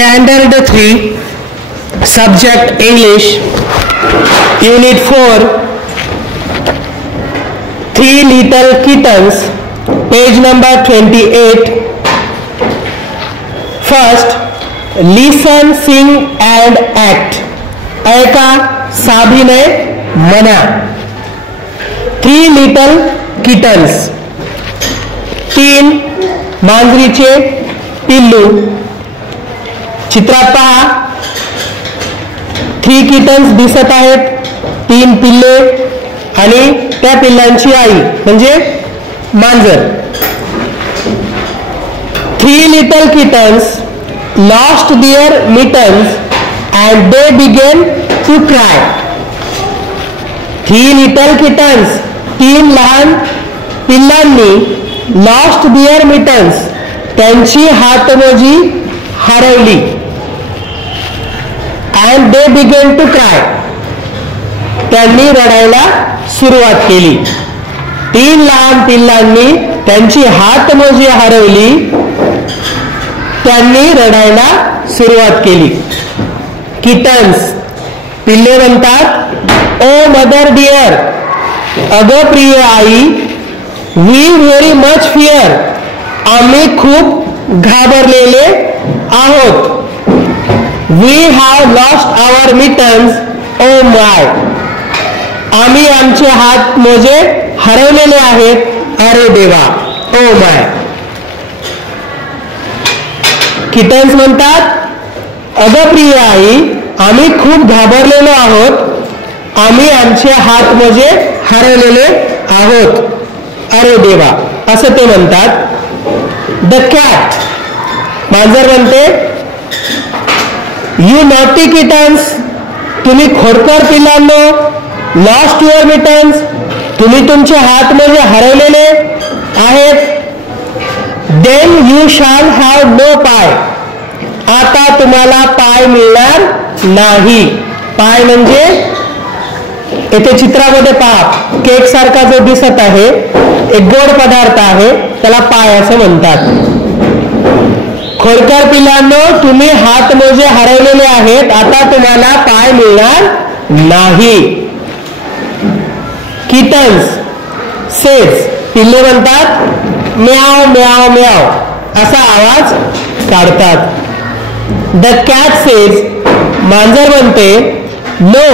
Standard 3, Subject English, Unit 4, Three Little Kittens, page number 28. First, listen, sing and act. ऐका, साभिनय, मना. Three little kittens, तीन मांजरीचे पिल्लू. चित्रात पहा, 3 किटन्स दिसत आहेत, 3 पिल्ले आणि त्या पिल्लांची आई म्हणजे मांजर. 3 little kittens lost their mittens and they began to cry. 3 little kittens, 3 लहान पिल्लांनी lost their mittens, त्यांची हातमोजी हरवली. and they began to cry, त्यांनी रडायला सुरुवात केली. 3 लहान पिल्लांनी त्यांची हातमोजी हरवली, त्यांनी रडायला सुरुवात केली. किटन्स, पिल्ले म्हणतात, ओ मदर डिअर, अगं प्रिय आई, वी व्हेरी मच फिअर, आम्ही खूप घाबरलेले आहोत. We have lost our mittens, oh my, आम्ही आमचे हात मोजे हरवलेले आहेत, अरे देवा, ओ माय. किटन्स म्हणतात, अगं प्रिय आई, आम्ही खूप घाबरलेलो आहोत, आम्ही आमचे हात मोजे हरवलेले आहोत, अरे देवा, असं ते म्हणतात. द कॅट, मांजर म्हणते, यू नॉटी किटन्स, तुम्ही खोडकर पिल्लांनो, लॉस्ट युअर मिटन्स, तुम्ही तुमचे हात मोजे हरवलेले आहेत. Then you shall have no pie, आता तुम्हाला पाय मिळणार नाही. पाय म्हणजे येथे चित्रामध्ये पहा, केक सारखा जो दिसत आहे, एक गोड पदार्थ आहे, त्याला पाय असं म्हणतात. खोडकर पिल्लांनो, तुम्ही हात मोजे हरवलेले आहेत, आता तुम्हाला पाय मिळणार नाही. किटन्स सेज, पिल्ले म्हणतात, म्याव म्याव म्याव असा आवाज काढतात. द कॅट सेज, मांजर म्हणते, no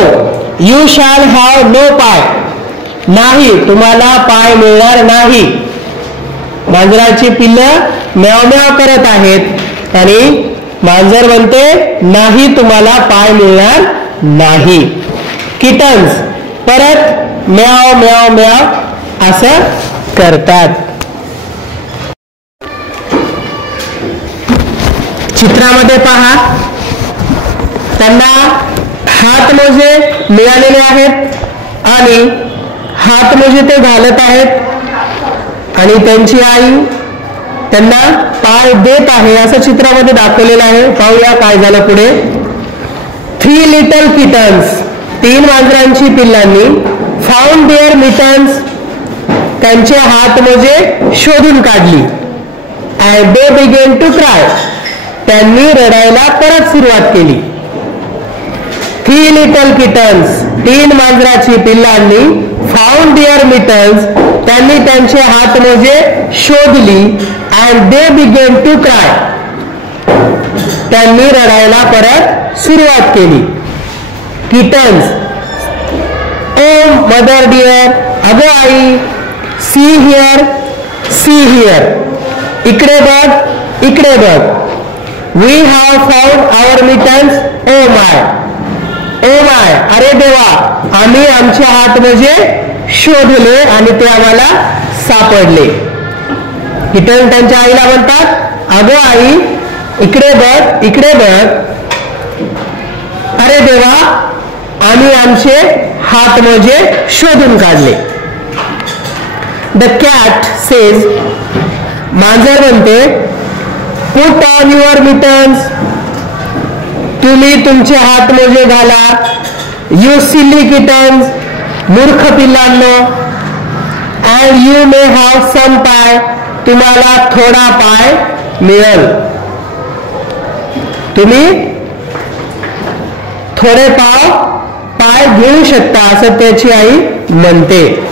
you shall have no pie, नाही तुम्हाला पाय मिळणार नाही. मांजराची पिल्लं म्याव म्याव करत आहेत आणि मांजर म्हणते, नाही तुम्हाला पाय मिळणार नाही. किटन्स परत म्याव म्याव म्याव असं करतात. चित्रामध्ये पहा, त्यांना हातमोजे मिळालेले आहेत आणि हातमोजे ते घालत आहेत आणि त्यांची आई त्यांना पाय देत आहे असं चित्रामध्ये दाखवलेलं आहे. पाहूया काय झालं पुढे. 3 little kittens, 3 मांजरांची पिल्लांनी फाउंड देअर मिटन्स, त्यांचे हातमोजे शोधून काढली. and they began to cry, त्यांनी रडायला परत सुरुवात केली. 3 little kittens, 3 मांजराची पिल्लांनी फाउंड देअर मिटन्स, त्यांनी त्यांचे हातमोजे शोधली. and they began to cry, त्यांनी रडायला परत सुरुवात केली. किटन्स, ओ मदर डिअर, अगं आई, सी हिअर सी हिअर, इकडे बघ इकडे बघ. We have found our mittens, oh my, oh my, अरे देवा, आम्ही आमचे हातमोजे शोधले आणि ते आम्हाला सापडले. किटन त्यांच्या आईला म्हणतात, अगं आई, इकडे बघ इकडे बघ, अरे देवा, आम्ही आमचे हातमोजे शोधून काढले. द कॅट सेज, मांजर म्हणते, पुट ऑन युअर मिटन्स, तुम्ही तुमचे हातमोजे घाला. यू सिली किटन्स, मूर्ख पिल्लांनो. And you may have some pie, तुम्हाला थोडा पाय मिळेल. तुम्ही थोडे पाय घेऊ शकता असं त्याची आई म्हणते.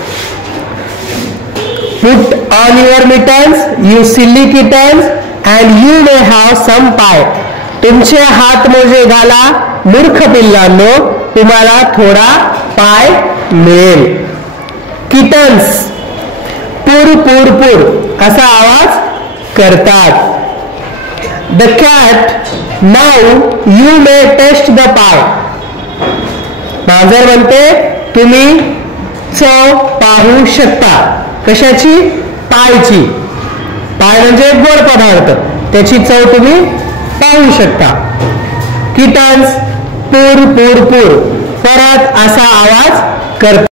Put on your mittens, you silly kittens, and you may have some pie. तुमचे हात मोजे घाला मूर्ख पिल्लांनो, तुम्हाला थोडा पाय मिळेल. किटन्स पुर पुर पुर असा आवाज करतात. The cat, now you may taste the pie. मांजर म्हणते तुम्ही चव पाहू शकता. कशाची? पायची. पाय म्हणजे गोड पदार्थ, त्याची चव तुम्ही पाहू शकता. किटन्स पुर पुर पुर परत असा आवाज करतात.